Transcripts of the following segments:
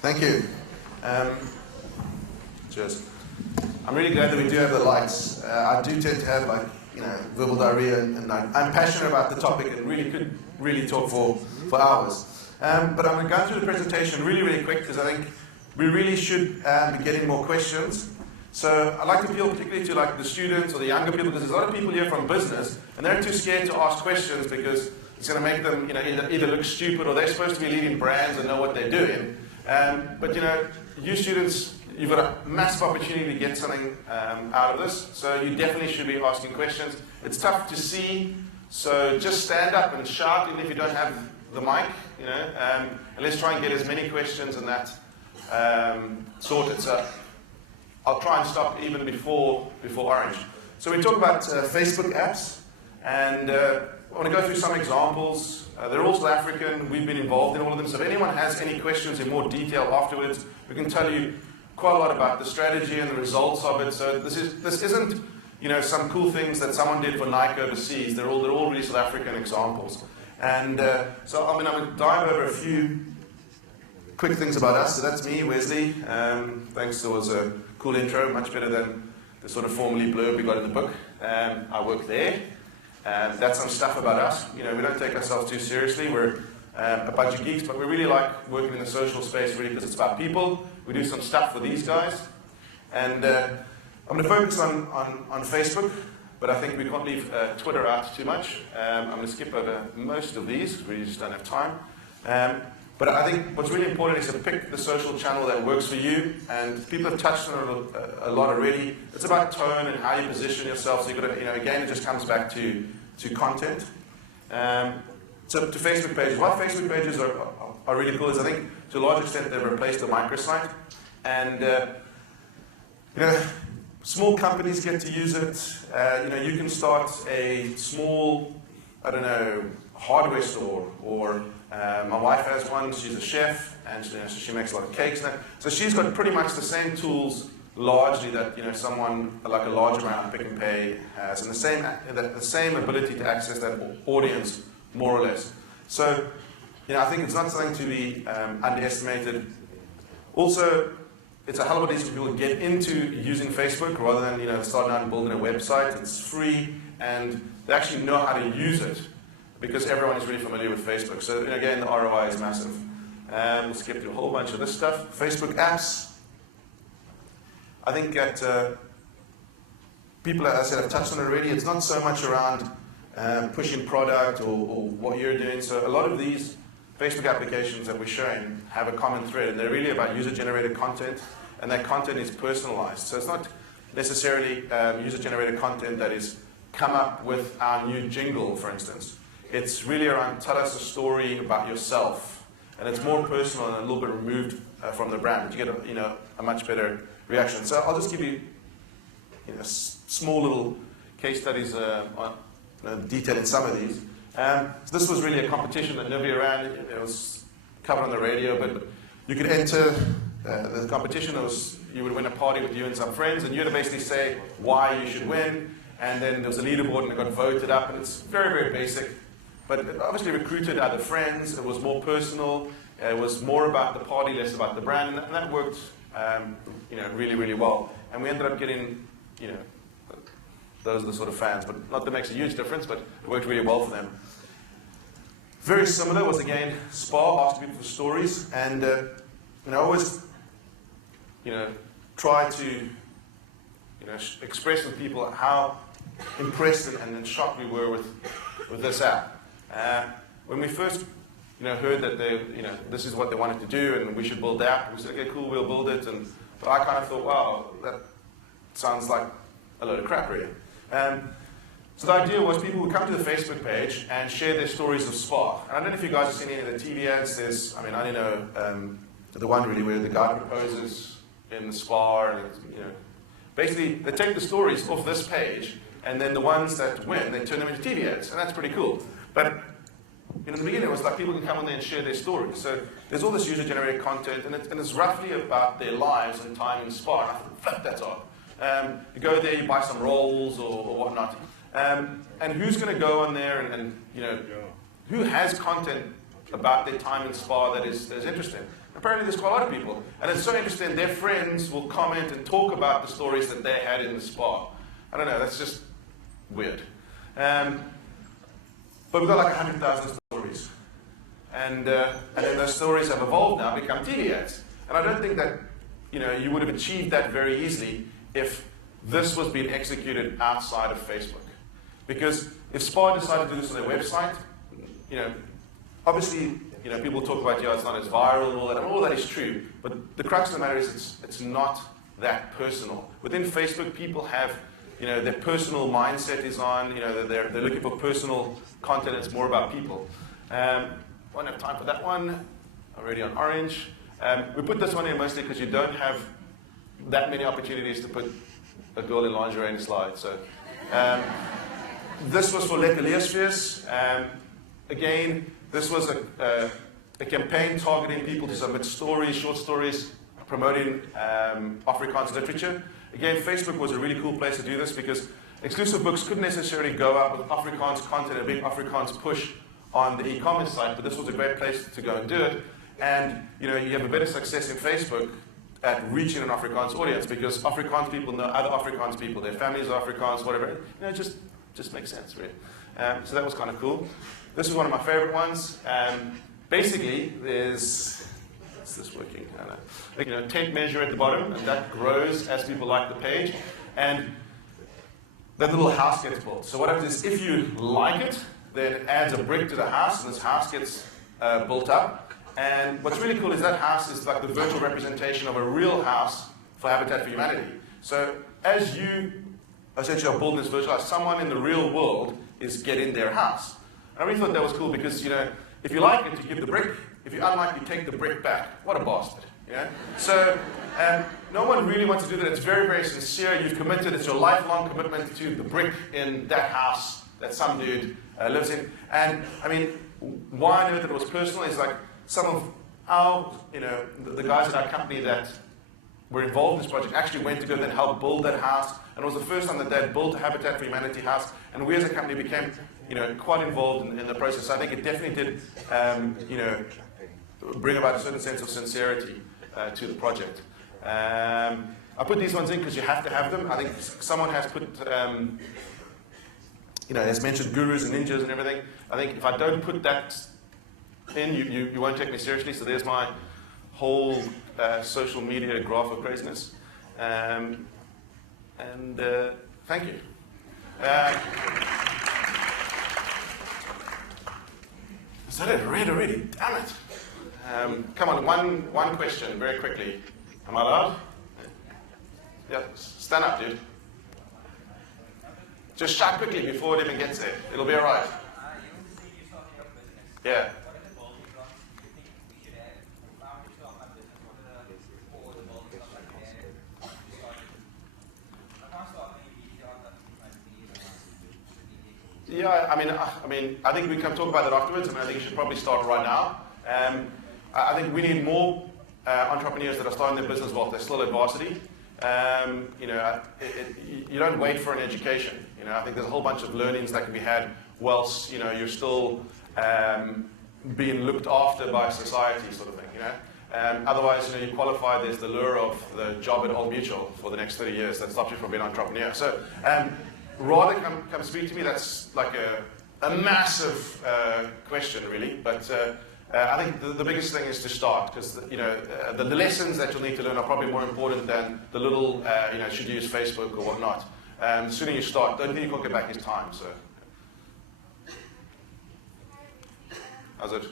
Thank you. Cheers. I'm really glad that we do have the lights. I do tend to have verbal diarrhea, and I'm passionate about the topic and really could talk for hours. But I'm going to go through the presentation really quick because I think we really should be getting more questions. So I'd like to appeal particularly to the students or the younger people, because there's a lot of people here from business and they're too scared to ask questions because it's going to make them either look stupid, or they're supposed to be leading brands and know what they're doing. But you students, you've got a massive opportunity to get something out of this, so you definitely should be asking questions. It's tough to see, so just stand up and shout, even if you don't have the mic, and let's try and get as many questions and that sorted. So I'll try and stop even before orange. So we talk about Facebook apps, and I want to go through some examples. They're all South African. We've been involved in all of them. So if anyone has any questions in more detail afterwards, we can tell you quite a lot about the strategy and the results of it. So this isn't some cool things that someone did for Nike overseas. They're all really South African examples. And so I'm going to dive over a few quick things about us. So that's me, Wesley. Thanks. It was a cool intro, much better than the sort of formally blurb we got in the book. I work there. That's some stuff about us. We don't take ourselves too seriously. We're a bunch of geeks, but we really like working in the social space, really, because it's about people. We do some stuff for these guys. And I'm going to focus on Facebook, but I think we can't leave Twitter out too much. I'm going to skip over most of these. We just don't have time. But I think what's really important is to pick the social channel that works for you. And people have touched on it a lot already. It's about tone and how you position yourself. So you've got to, again, it just comes back to content. So to Facebook pages. Why Facebook pages are really cool is I think to a large extent they've replaced the microsite. And small companies get to use it. You can start a small, hardware store, or my wife has one. She's a chef, and so she makes a lot of cakes now. So she's got pretty much the same tools largely that someone like a large amount of Pick and Pay has, and the same ability to access that audience more or less. So I think it's not something to be underestimated. Also, it's a hell of a lot easier for people to get into using Facebook rather than starting out and building a website. It's free, and they actually know how to use it because everyone is really familiar with Facebook. So again, the ROI is massive. And we'll skip through a whole bunch of this stuff. Facebook apps. I think that people, as I said, have touched on it already. It's not so much around pushing product or what you're doing. So a lot of these Facebook applications that we're showing have a common thread, and they're really about user-generated content, and that content is personalized. So it's not necessarily user-generated content that is come up with our new jingle, for instance. It's really around tell us a story about yourself, and it's more personal and a little bit removed from the brand. But you get a much better reaction. So I'll just give you small little case studies on detailing some of these. So this was really a competition that nobody ran. It was covered on the radio, but you could enter the competition. You would win a party with you and some friends, and you had to basically say why you should win. And then there was a leaderboard, and it got voted up, and it's very basic. But it obviously recruited other friends. It was more personal. It was more about the party, less about the brand, and that worked really well. And we ended up getting those are the sort of fans, but not that makes a huge difference, but it worked really well for them. Very similar was, again, Spa asked people for stories, and I always try to express with people how impressed and shocked we were with this app. When we first heard that this is what they wanted to do and we should build the app, we said, okay, cool, we'll build it. But I kind of thought, wow, that sounds like a load of crap, really. So the idea was people would come to the Facebook page and share their stories of Spa. And I don't know if you guys have seen any of the TV ads. I only know the one really where the guy proposes in the spa, and basically they take the stories off this page, and then the ones that win, they turn them into TV ads, and that's pretty cool. But in the beginning, it was like people can come on there and share their stories. So there's all this user-generated content, and it's roughly about their lives and time in Spa. And I thought, flip, that's odd. You go there, you buy some rolls or whatnot. And who's going to go on there and who has content about their time in Spa that is interesting? apparently there's quite a lot of people. And it's so interesting, their friends will comment and talk about the stories that they had in the spa. I don't know, that's just weird. But we've got like 100,000 stories. And then those stories have evolved now, become TV ads. And I don't think that you would have achieved that very easily if this was being executed outside of Facebook. Because if Spa decided to do this on their website, obviously, people talk about, it's not as viral and all that is true. But the crux of the matter is it's not that personal. Within Facebook, people have, their personal mindset is on, they're looking for personal content. It's more about people. Won't have time for that one. Already on orange. We put this one in mostly because you don't have that many opportunities to put a girl in lingerie in a slide. So this was for Let the Leospheres. Again, this was a campaign targeting people to submit stories, short stories, promoting Afrikaans literature. Again, Facebook was a really cool place to do this because exclusive books couldn't necessarily go out with Afrikaans content, a big Afrikaans push on the e-commerce site, but this was a great place to go and do it. And you have a better success in Facebook at reaching an Afrikaans audience because Afrikaans people know other Afrikaans people, their families are Afrikaans, whatever. It just makes sense, really. So that was kind of cool. This is one of my favorite ones. Basically, is this working? I don't know. Tape measure at the bottom, and that grows as people like the page. And that little house gets built. So what happens is if you like it, then it adds a brick to the house, and this house gets built up. And what's really cool is that house is like the virtual representation of a real house for Habitat for Humanity. So as you essentially are building this virtual house, someone in the real world is getting their house. And I really thought that was cool because, if you like it, you give the brick. If you unlike, you take the brick back. What a bastard, So no one really wants to do that. It's very, very sincere. You've committed. It's your lifelong commitment to the brick in that house that some dude lives in. And, why I know that it was personal is like, some of our, the guys at our company that were involved in this project actually went to go and help build that house. And it was the first time that they had built a Habitat for Humanity house. And we as a company became, quite involved in the process. So I think it definitely did, bring about a certain sense of sincerity to the project. I put these ones in because you have to have them. I think someone has put, has mentioned gurus and ninjas and everything. I think if I don't put that in, you won't take me seriously. So there's my whole social media graph of craziness. And thank you. Is that it? Already? Damn it. Come on, one question very quickly. Am I allowed? Yeah, stand up, dude. Just shout quickly before it even gets there. It'll be all right. Yeah. Yeah, I think we can talk about that afterwards. I think you should probably start right now. I think we need more entrepreneurs that are starting their business while they're still at varsity. You don't wait for an education. I think there's a whole bunch of learnings that can be had whilst you're still being looked after by society, sort of thing. Otherwise, you qualify. There's the lure of the job at Old Mutual for the next 30 years that stops you from being an entrepreneur. So. Rather come speak to me. That's like a massive question, really. But I think the biggest thing is to start, because the lessons that you'll need to learn are probably more important than the little, should you use Facebook or whatnot. The sooner you start, the only thing you can't get back is time. So, how's it?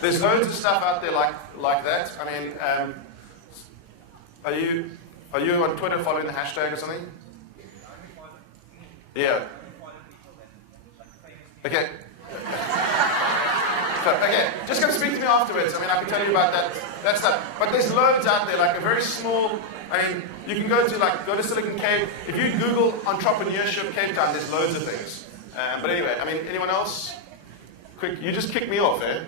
There's loads of stuff out there like that. Are you on Twitter following the hashtag or something? Yeah. Okay. So, okay, just come speak to me afterwards. I mean, I can tell you about that stuff. But there's loads out there, like a very small, I mean, you can go to Silicon Cape. If you Google entrepreneurship Cape Town, there's loads of things. But anyway, I mean, anyone else? Quick, you just kicked me off, eh?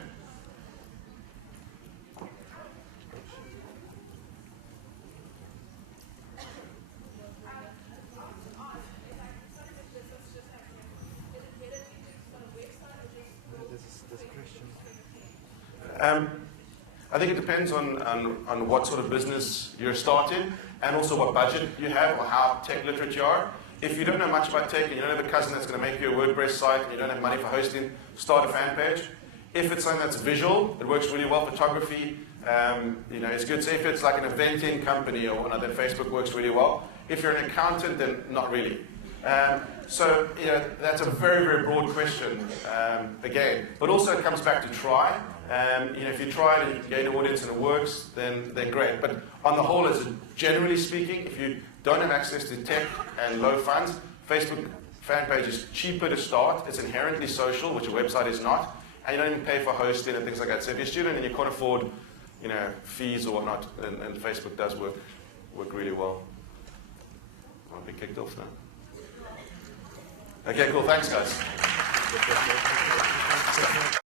I think it depends on what sort of business you're starting and also what budget you have or how tech literate you are. If you don't know much about tech and you don't have a cousin that's going to make you a WordPress site and you don't have money for hosting, start a fan page. If it's something that's visual, it works really well. Photography, it's good. Say if it's like an eventing company or one, then Facebook works really well. If you're an accountant, then not really. So that's a very, very broad question, again. But also it comes back to try. If you try it and you gain an audience and it works, then great. But on the whole, generally speaking, if you don't have access to tech and low funds, Facebook fan page is cheaper to start. It's inherently social, which a website is not. And you don't even pay for hosting and things like that. So if you're a student and you can't afford fees or whatnot, and Facebook does work really well. I'll be kicked off now. Okay, cool. Thanks, guys.